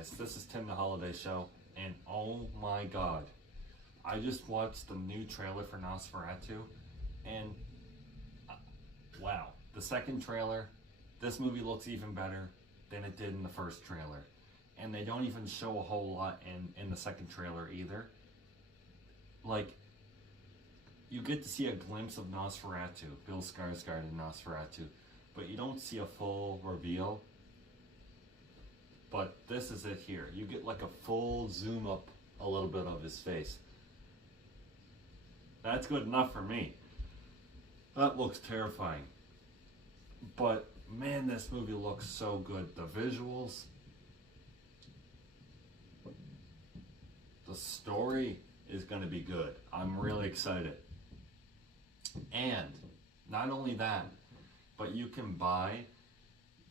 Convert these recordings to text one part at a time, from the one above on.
guys, this is Tim the Holiday Show, and oh my god, I just watched the new trailer for Nosferatu, and wow, the second trailer, this movie looks even better than it did in the first trailer, and they don't even show a whole lot in the second trailer either. Like, you get to see a glimpse of Nosferatu, Bill Skarsgård in Nosferatu, but you don't see a full reveal. But this is it here. You get like a full zoom up a little bit of his face. That's good enough for me. That looks terrifying. But man, this movie looks so good. The visuals, the story is going to be good. I'm really excited. And not only that, but you can buy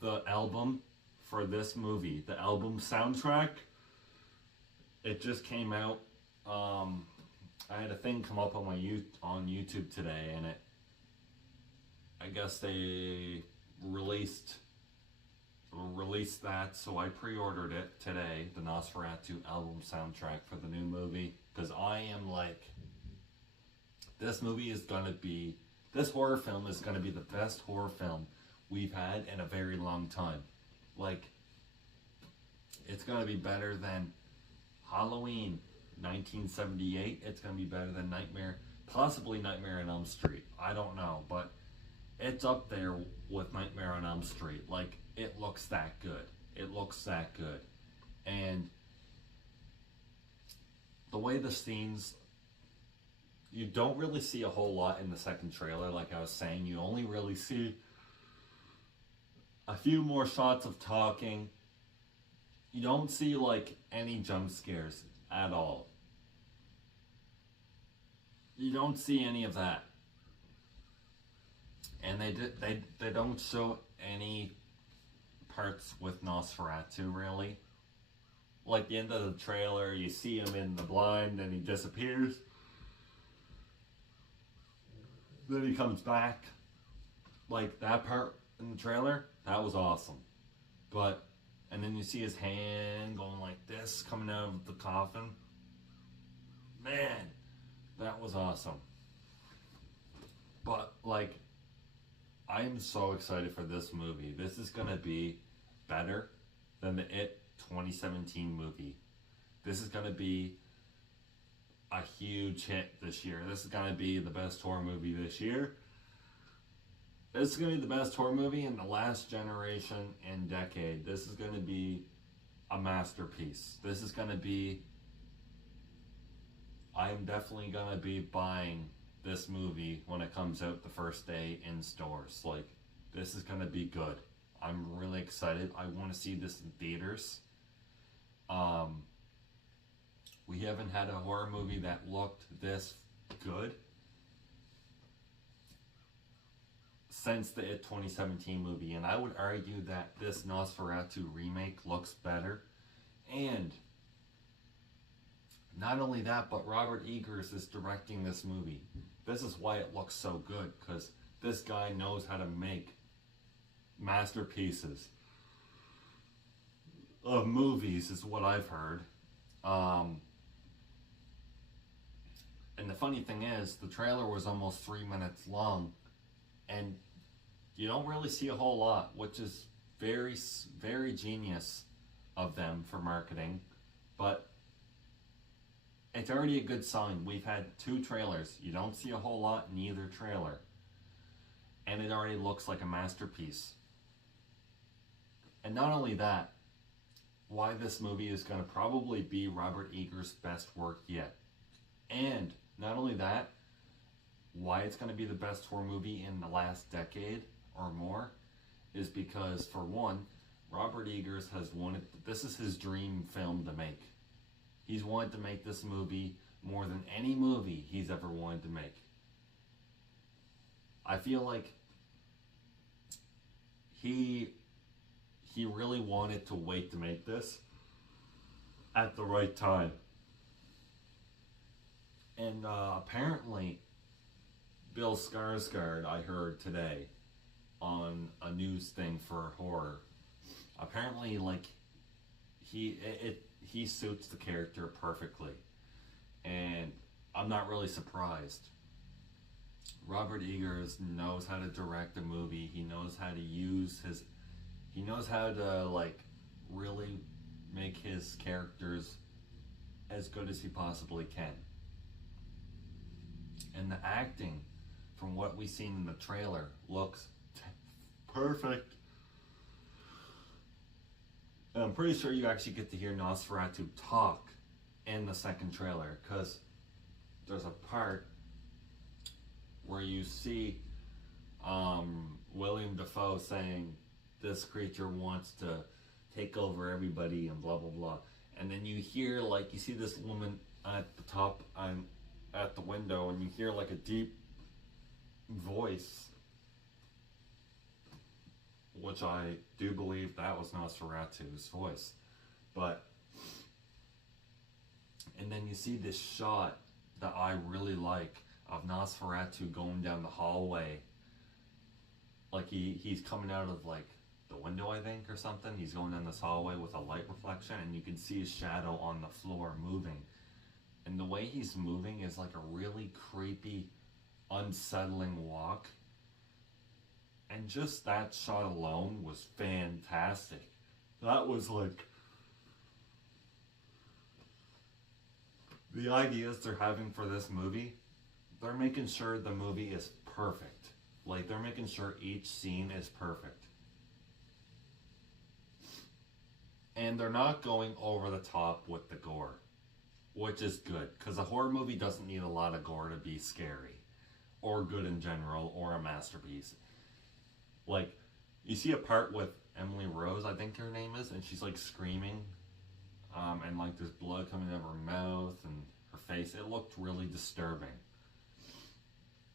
the album for this movie, the album soundtrack. It just came out. I had a thing come up on on YouTube today, and I guess they released that, so I pre-ordered it today, the Nosferatu album soundtrack for the new movie, because I am like, this horror film is gonna be the best horror film we've had in a very long time. Like, it's gonna be better than Halloween 1978. It's gonna be better than possibly Nightmare on Elm Street. I don't know, but it's up there with Nightmare on Elm Street. Like, it looks that good. It looks that good. And the way the scenes, you don't really see a whole lot in the second trailer. Like I was saying, you only really see a few more shots of talking. You don't see like any jump scares at all. You don't see any of that. And they don't show any parts with Nosferatu really. Like the end of the trailer, you see him in the blind and he disappears. Then he comes back. Like that part in the trailer, that was awesome. And then you see his hand going like this, coming out of the coffin. Man, that was awesome. But like, I am so excited for this movie. This is gonna be better than the It 2017 movie. This is gonna be a huge hit this year. This is gonna be the best horror movie this year. This is going to be the best horror movie in the last generation and decade. This is going to be a masterpiece. This is going to be, I am definitely going to be buying this movie when it comes out the first day in stores. Like, this is going to be good. I'm really excited. I want to see this in theaters. We haven't had a horror movie that looked this good since the It 2017 movie, and I would argue that this Nosferatu remake looks better. And not only that, but Robert Eggers is directing this movie. This is why it looks so good, because this guy knows how to make masterpieces of movies, is what I've heard. And the funny thing is, the trailer was almost 3 minutes long, and you don't really see a whole lot, which is very, very genius of them for marketing. But it's already a good sign. We've had 2 trailers. You don't see a whole lot in either trailer. And it already looks like a masterpiece. And not only that, why this movie is going to probably be Robert Eggers' best work yet. And not only that, why it's going to be the best horror movie in the last decade or more is because, for one, Robert Eggers has wanted, this is his dream film to make. He's wanted to make this movie more than any movie he's ever wanted to make. I feel like he really wanted to wait to make this at the right time. And apparently, Bill Skarsgård, I heard today on a news thing for horror, apparently, like, he suits the character perfectly, and I'm not really surprised. Robert Eggers knows how to direct a movie. He knows how to he knows how to like really make his characters as good as he possibly can. And the acting, from what we've seen in the trailer, looks perfect. And I'm pretty sure you actually get to hear Nosferatu talk in the second trailer, because there's a part where you see William Dafoe saying this creature wants to take over everybody and blah blah blah, and then you hear like you see this woman at the top at the window, and you hear like a deep voice, which I do believe that was Nosferatu's voice. But and then you see this shot that I really like of Nosferatu going down the hallway, like he's coming out of like the window, I think, or something. He's going down this hallway with a light reflection, and you can see his shadow on the floor moving. And the way he's moving is like a really creepy, unsettling walk. And just that shot alone was fantastic. That was like the ideas they're having for this movie. They're making sure the movie is perfect. Like, they're making sure each scene is perfect. And they're not going over the top with the gore, which is good, because a horror movie doesn't need a lot of gore to be scary, or good in general, or a masterpiece. Like, you see a part with Emily Rose, I think her name is, and she's like screaming, and like there's blood coming out of her mouth and her face. It looked really disturbing.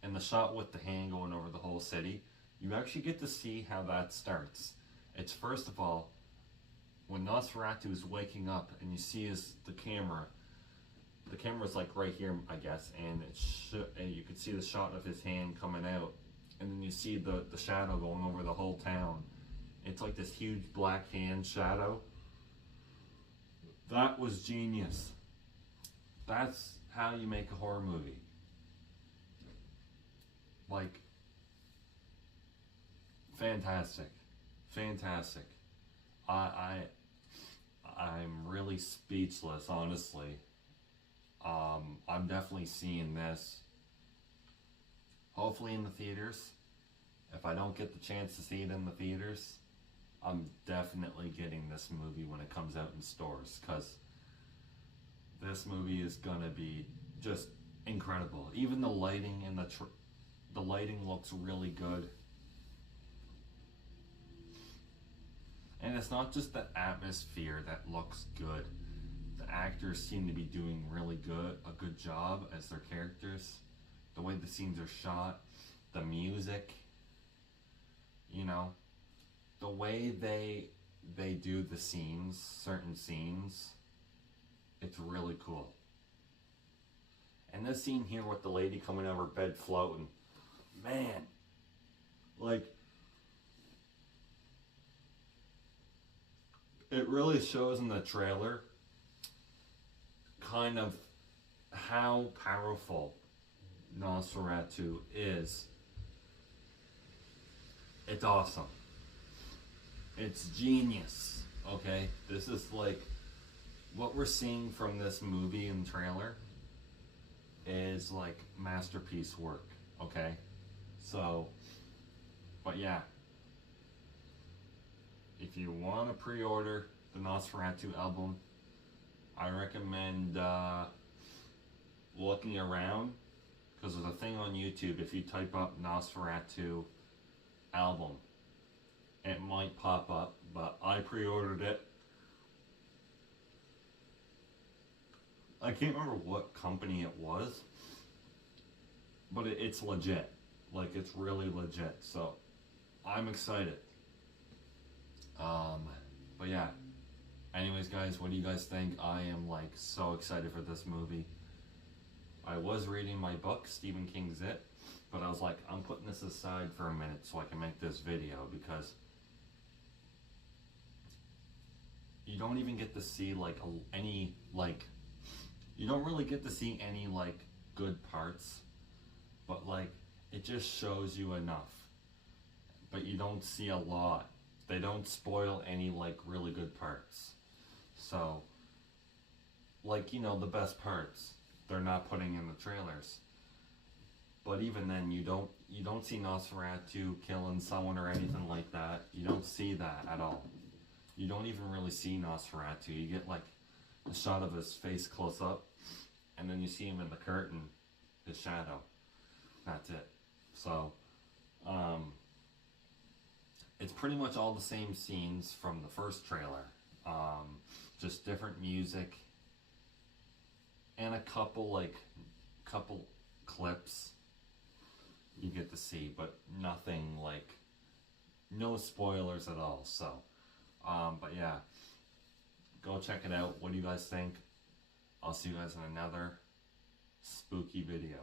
And the shot with the hand going over the whole city, you actually get to see how that starts. It's first of all, when Nosferatu is waking up and you see the camera's like right here, I guess, and and you can see the shot of his hand coming out, and then you see the shadow going over the whole town. It's like this huge black hand shadow. That was genius. That's how you make a horror movie. Like, fantastic. Fantastic. I'm really speechless, honestly. I'm definitely seeing this, hopefully in the theaters. If I don't get the chance to see it in the theaters, I'm definitely getting this movie when it comes out in stores, because this movie is gonna be just incredible. Even the lighting and the lighting looks really good. And it's not just the atmosphere that looks good. The actors seem to be doing a good job as their characters. The way the scenes are shot, the music, you know, the way they do the scenes, certain scenes, it's really cool. And this scene here with the lady coming out of her bed floating, man, like, it really shows in the trailer kind of how powerful Nosferatu is. It's awesome. It's genius, okay? This is like, what we're seeing from this movie and trailer is like masterpiece work, okay? So, but yeah. If you want to pre-order the Nosferatu album, I recommend looking around, because there's a thing on YouTube. If you type up Nosferatu album, it might pop up, but I pre-ordered it. I can't remember what company it was, but it's legit. Like, it's really legit, so I'm excited. But yeah, anyways guys, what do you guys think? I am like so excited for this movie. I was reading my book, Stephen King's It, but I was like, I'm putting this aside for a minute so I can make this video, because you don't even get to see like any like, you don't really get to see any like good parts, but like it just shows you enough, but you don't see a lot. They don't spoil any like really good parts. So like, you know, the best parts they're not putting in the trailers. But even then, you don't see Nosferatu killing someone or anything like that. You don't see that at all. You don't even really see Nosferatu. You get like a shot of his face close up, and then you see him in the curtain, his shadow. That's it. So, it's pretty much all the same scenes from the first trailer. Just different music and a couple clips you get to see, but nothing like, no spoilers at all. So, but yeah, go check it out. What do you guys think? I'll see you guys in another spooky video.